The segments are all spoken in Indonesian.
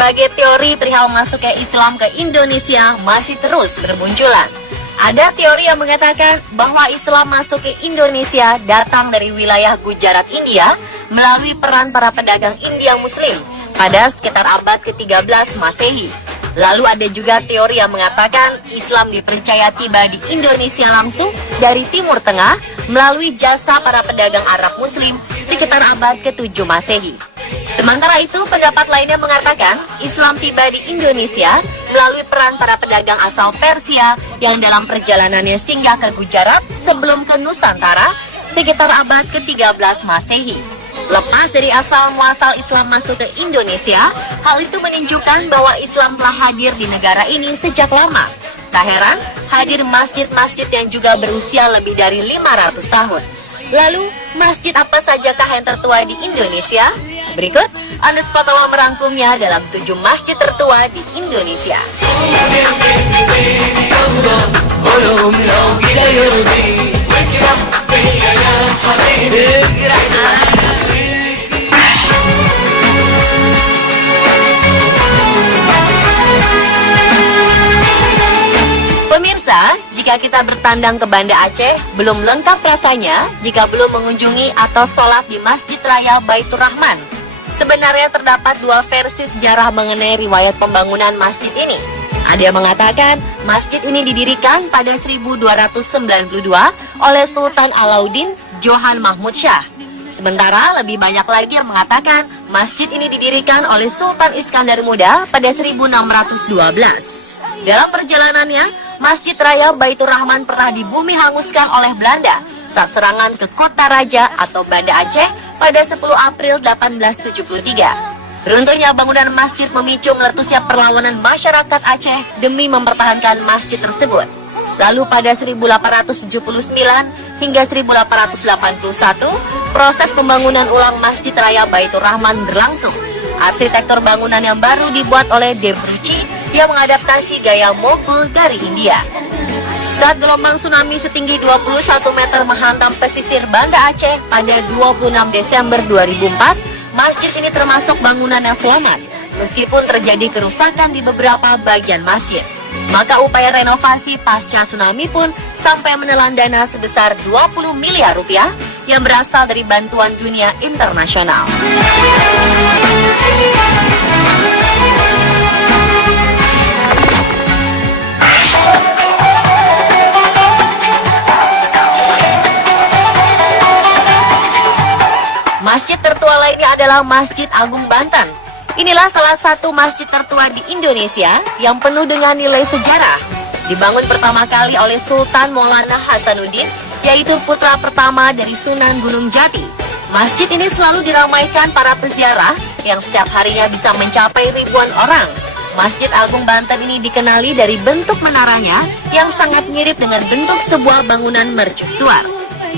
Berbagai teori perihal masuknya Islam ke Indonesia masih terus bermunculan. Ada teori yang mengatakan bahwa Islam masuk ke Indonesia datang dari wilayah Gujarat, India melalui peran para pedagang India Muslim pada sekitar abad ke-13 Masehi. Lalu ada juga teori yang mengatakan Islam dipercaya tiba di Indonesia langsung dari Timur Tengah melalui jasa para pedagang Arab Muslim sekitar abad ke-7 Masehi. Sementara itu, pendapat lainnya mengatakan Islam tiba di Indonesia melalui peran para pedagang asal Persia yang dalam perjalanannya singgah ke Gujarat sebelum ke Nusantara sekitar abad ke-13 Masehi. Lepas dari asal muasal Islam masuk ke Indonesia, hal itu menunjukkan bahwa Islam telah hadir di negara ini sejak lama. Tak heran, hadir masjid-masjid yang juga berusia lebih dari 500 tahun. Lalu, masjid apa sajakah yang tertua di Indonesia? Berikut, Unespot telah merangkumnya dalam 7 masjid tertua di Indonesia. Pemirsa, jika kita bertandang ke Banda Aceh, belum lengkap rasanya jika belum mengunjungi atau sholat di Masjid Raya Baitur Rahman. Sebenarnya terdapat 2 versi sejarah mengenai riwayat pembangunan masjid ini. Ada yang mengatakan masjid ini didirikan pada 1292 oleh Sultan Alauddin Johan Mahmud Shah. Sementara lebih banyak lagi yang mengatakan masjid ini didirikan oleh Sultan Iskandar Muda pada 1612. Dalam perjalanannya, Masjid Raya Baitur Rahman pernah dibumi hanguskan oleh Belanda saat serangan ke Kota Raja atau Banda Aceh pada 10 April 1873. Beruntungnya bangunan masjid memicu meletusnya perlawanan masyarakat Aceh demi mempertahankan masjid tersebut. Lalu pada 1879 hingga 1881, proses pembangunan ulang Masjid Raya Baitur Rahman berlangsung. Arsitektur bangunan yang baru dibuat oleh De Brucci yang mengadaptasi gaya Mogul dari India. Saat gelombang tsunami setinggi 21 meter menghantam pesisir Banda Aceh pada 26 Desember 2004, masjid ini termasuk bangunan yang selamat, meskipun terjadi kerusakan di beberapa bagian masjid. Maka upaya renovasi pasca tsunami pun sampai menelan dana sebesar 20 miliar rupiah yang berasal dari bantuan dunia internasional. Masjid tertua lainnya adalah Masjid Agung Banten. Inilah salah satu masjid tertua di Indonesia yang penuh dengan nilai sejarah. Dibangun pertama kali oleh Sultan Maulana Hasanuddin, yaitu putra pertama dari Sunan Gunung Jati. Masjid ini selalu diramaikan para peziarah yang setiap harinya bisa mencapai ribuan orang. Masjid Agung Banten ini dikenali dari bentuk menaranya yang sangat mirip dengan bentuk sebuah bangunan mercusuar.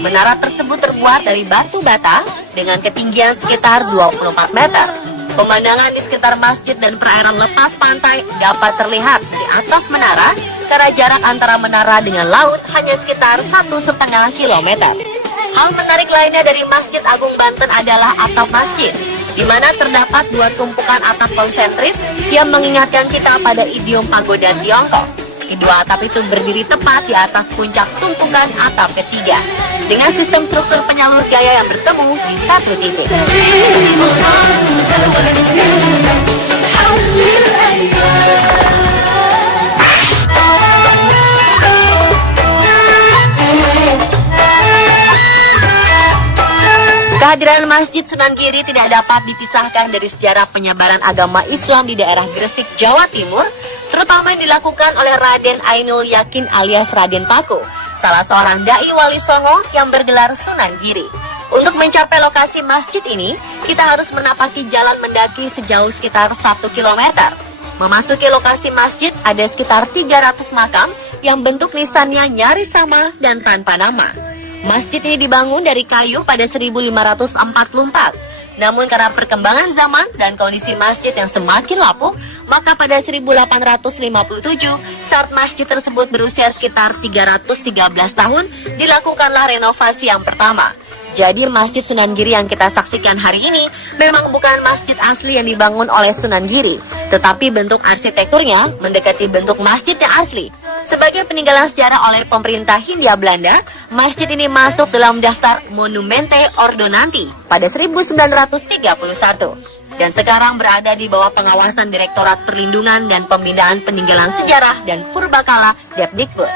Menara tersebut terbuat dari batu bata dengan ketinggian sekitar 24 meter. Pemandangan di sekitar masjid dan perairan lepas pantai dapat terlihat di atas menara karena jarak antara menara dengan laut hanya sekitar 1,5 kilometer. Hal menarik lainnya dari Masjid Agung Banten adalah atap masjid, di mana terdapat 2 tumpukan atap konsentris yang mengingatkan kita pada idiom pagoda Tiongkok. Kedua atap itu berdiri tepat di atas puncak tumpukan atap ketiga, dengan sistem struktur penyalur gaya yang bertemu di satu titik. Kehadiran Masjid Sunan Giri tidak dapat dipisahkan dari sejarah penyebaran agama Islam di daerah Gresik, Jawa Timur, terutama yang dilakukan oleh Raden Ainul Yakin alias Raden Paku, salah seorang dai Wali Songo yang bergelar Sunan Giri. Untuk mencapai lokasi masjid ini, kita harus menapaki jalan mendaki sejauh sekitar 1 km. Memasuki lokasi masjid ada sekitar 300 makam yang bentuk nisannya nyaris sama dan tanpa nama. Masjid ini dibangun dari kayu pada 1544. Namun karena perkembangan zaman dan kondisi masjid yang semakin lapuk, maka pada 1857 saat masjid tersebut berusia sekitar 313 tahun, dilakukanlah renovasi yang pertama. Jadi Masjid Sunan Giri yang kita saksikan hari ini memang bukan masjid asli yang dibangun oleh Sunan Giri, tetapi bentuk arsitekturnya mendekati bentuk masjid yang asli. Sebagai peninggalan sejarah oleh pemerintah Hindia Belanda, masjid ini masuk dalam daftar Monumente Ordonanti pada 1931 dan sekarang berada di bawah pengawasan Direktorat Perlindungan dan Pembinaan Peninggalan Sejarah dan Purbakala Depdikbud.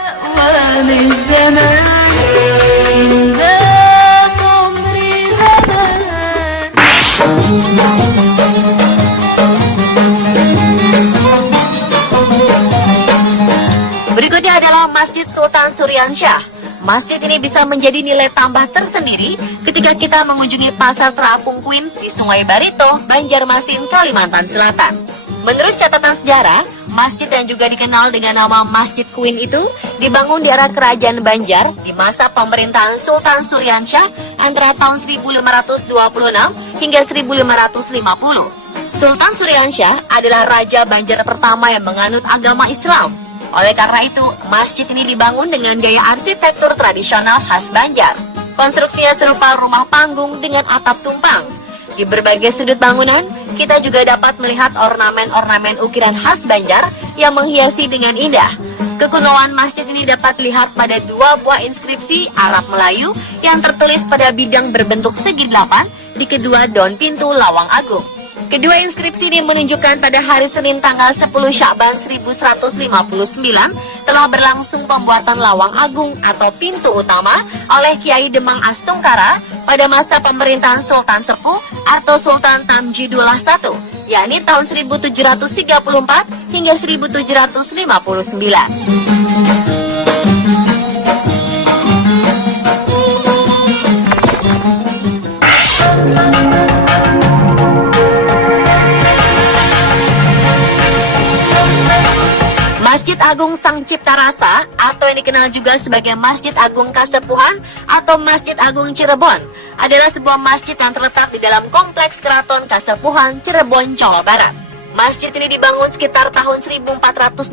Berikutnya adalah Masjid Sultan Suryansyah. Masjid ini bisa menjadi nilai tambah tersendiri ketika kita mengunjungi Pasar Terapung Kuin di Sungai Barito, Banjarmasin, Kalimantan Selatan. Menurut catatan sejarah, masjid yang juga dikenal dengan nama Masjid Kuin itu dibangun di era Kerajaan Banjar di masa pemerintahan Sultan Suryansyah antara tahun 1526 hingga 1550. Sultan Suryansyah adalah Raja Banjar pertama yang menganut agama Islam. Oleh karena itu, masjid ini dibangun dengan gaya arsitektur tradisional khas Banjar. Konstruksinya serupa rumah panggung dengan atap tumpang. Di berbagai sudut bangunan, kita juga dapat melihat ornamen-ornamen ukiran khas Banjar yang menghiasi dengan indah. Kekunoan masjid ini dapat dilihat pada dua buah inskripsi Arab Melayu yang tertulis pada bidang berbentuk segi delapan di kedua daun pintu Lawang Agung. Kedua inskripsi ini menunjukkan pada hari Senin tanggal 10 Syakban 1159 telah berlangsung pembuatan Lawang Agung atau pintu utama oleh Kiai Demang Astungkara pada masa pemerintahan Sultan Sepuh atau Sultan Tamjidullah I, yakni tahun 1734 hingga 1759. Masjid Agung Sang Cipta Rasa atau yang dikenal juga sebagai Masjid Agung Kasepuhan atau Masjid Agung Cirebon adalah sebuah masjid yang terletak di dalam kompleks Keraton Kasepuhan, Cirebon, Jawa Barat. Masjid ini dibangun sekitar tahun 1480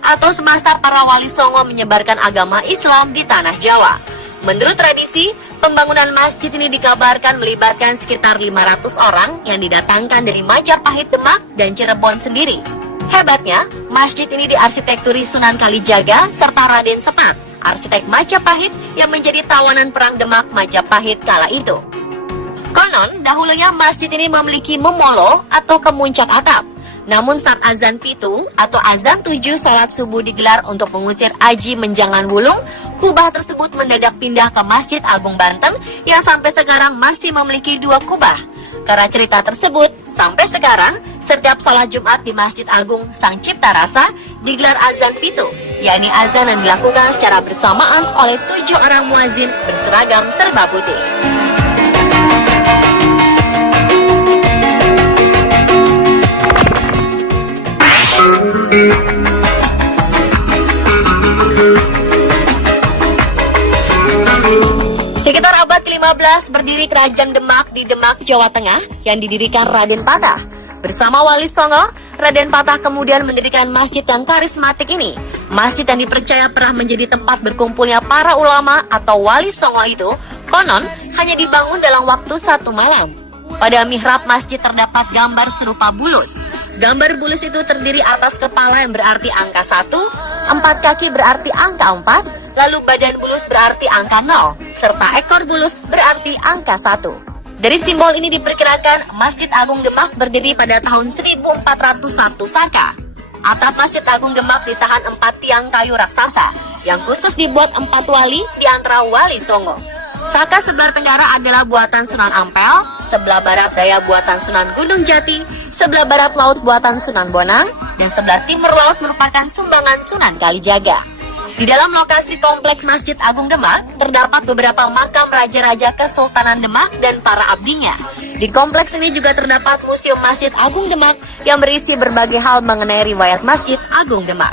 atau semasa para wali songo menyebarkan agama Islam di tanah Jawa. Menurut tradisi, pembangunan masjid ini dikabarkan melibatkan sekitar 500 orang yang didatangkan dari Majapahit, Demak, dan Cirebon sendiri. Hebatnya, masjid ini diarsitekturi Sunan Kalijaga serta Raden Sepat, arsitek Majapahit yang menjadi tawanan perang Demak Majapahit kala itu. Konon, dahulunya masjid ini memiliki memolo atau kemuncak atap. Namun saat azan pitu atau azan 7 salat subuh digelar untuk mengusir Aji Menjangan Wulung, kubah tersebut mendadak pindah ke Masjid Agung Banten yang sampai sekarang masih memiliki 2 kubah. Karena cerita tersebut, sampai sekarang, setiap salat Jumat di Masjid Agung Sang Cipta Rasa digelar azan pitu, yakni azan yang dilakukan secara bersamaan oleh 7 orang muazin berseragam serba putih. Sekitar abad ke-15 berdiri Kerajaan Demak di Demak, Jawa Tengah yang didirikan Raden Patah. Bersama Wali Songo, Raden Patah kemudian mendirikan masjid yang karismatik ini. Masjid yang dipercaya pernah menjadi tempat berkumpulnya para ulama atau Wali Songo itu, konon hanya dibangun dalam waktu 1 malam. Pada mihrab masjid terdapat gambar serupa bulus. Gambar bulus itu terdiri atas kepala yang berarti angka 1, 4 kaki berarti angka 4, lalu badan bulus berarti angka 0, serta ekor bulus berarti angka 1. Dari simbol ini diperkirakan Masjid Agung Demak berdiri pada tahun 1401 Saka. Atap Masjid Agung Demak ditahan 4 tiang kayu raksasa yang khusus dibuat 4 wali di antara Wali Songo. Saka sebelah tenggara adalah buatan Sunan Ampel, sebelah barat daya buatan Sunan Gunung Jati, sebelah barat laut buatan Sunan Bonang, dan sebelah timur laut merupakan sumbangan Sunan Kalijaga. Di dalam lokasi komplek Masjid Agung Demak, terdapat beberapa makam raja-raja Kesultanan Demak dan para abdinya. Di kompleks ini juga terdapat Museum Masjid Agung Demak yang berisi berbagai hal mengenai riwayat Masjid Agung Demak.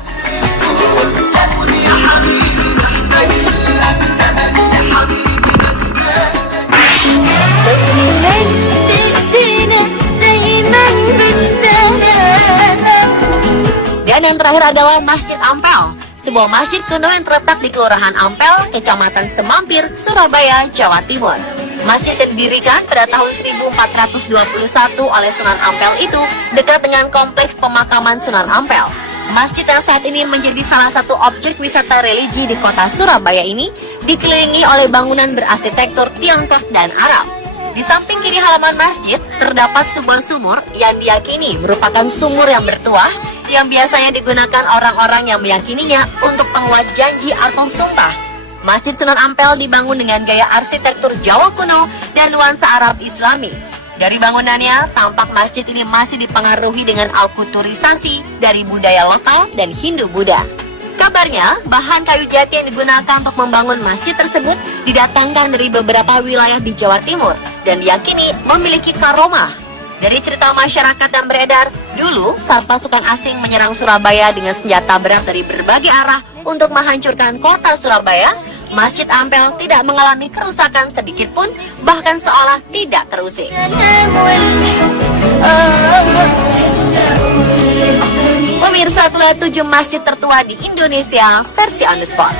Dan yang terakhir adalah Masjid Ampel. sebuah masjid kuno yang terletak di Kelurahan Ampel, Kecamatan Semampir, Surabaya, Jawa Timur. Masjid yang didirikan pada tahun 1421 oleh Sunan Ampel itu dekat dengan kompleks pemakaman Sunan Ampel. Masjid yang saat ini menjadi salah satu objek wisata religi di kota Surabaya ini dikelilingi oleh bangunan berarsitektur Tiongkok dan Arab. Di samping kiri halaman masjid terdapat sebuah sumur yang diyakini merupakan sumur yang bertuah yang biasanya digunakan orang-orang yang meyakininya untuk penguat janji atau sumpah. Masjid Sunan Ampel dibangun dengan gaya arsitektur Jawa kuno dan nuansa Arab Islami. Dari bangunannya, tampak masjid ini masih dipengaruhi dengan alkulturisasi dari budaya lokal dan Hindu-Buddha. Kabarnya, bahan kayu jati yang digunakan untuk membangun masjid tersebut didatangkan dari beberapa wilayah di Jawa Timur dan diyakini memiliki karomah. Dari cerita masyarakat yang beredar, dulu saat pasukan asing menyerang Surabaya dengan senjata berat dari berbagai arah untuk menghancurkan kota Surabaya, Masjid Ampel tidak mengalami kerusakan sedikit pun, bahkan seolah tidak terusik. Pemirsa, itulah 7 masjid tertua di Indonesia versi on the spot.